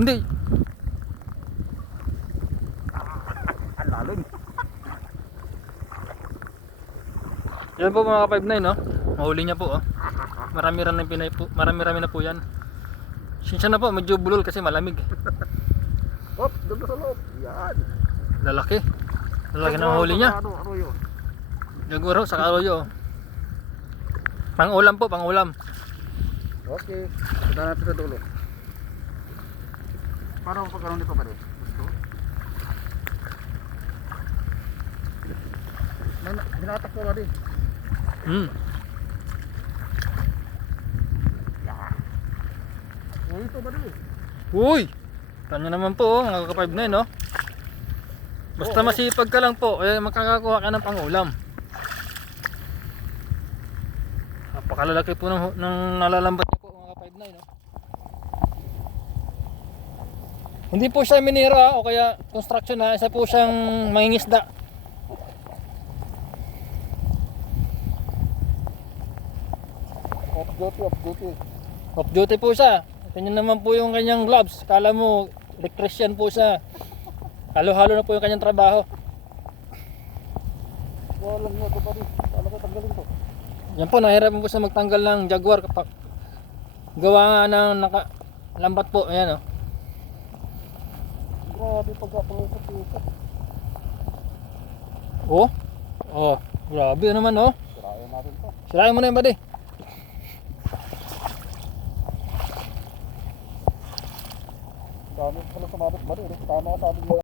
Hindi. Ang lalim. Yan po mga ka-59 no. Mahuli niya po oh. Marami-rami na po yan. Sinsya na po, medyo bulol kasi malamig. Hop, doon sa loob. Yan. Lalaki. Lalaki na huli niya. Ano yun? Siguro sa karoyo. Pang-ulam po, pang-ulam. Okay. Punta natin sa dulo. Paano pag ganun dito pa rin? Gusto? Hinatak ko ba rin? Uy, ito ba rin? Uy! Tanya naman po oh, mga ka-59 no. Basta masipag ka lang po, eh makakakuha ka ng pang-ulam. Napakalalaki po ng nalalambat niya po mga ka-59 no. Hindi po siya minera o kaya construction na, isa po siyang mangingisda. Off duty, off duty. Off duty po siya. Tingnan naman po yung kanyang gloves. Kala mo electrician po siya. Halo-halo na po yung kanyang trabaho. Walang nga ito pa rin. Paano ko tanggalin to? Yan po, nahirapan po siya magtanggal ng Jaguar kapag gawa nga ng nakalambat po. Ayan o. Grabe pagkapangutot-utot. Oh. Oh. Grabe naman oh. Sirayan natin to. Sirayan mo na yung buddy. Dami pala sumabot ba rin? Tama ka sabi niya.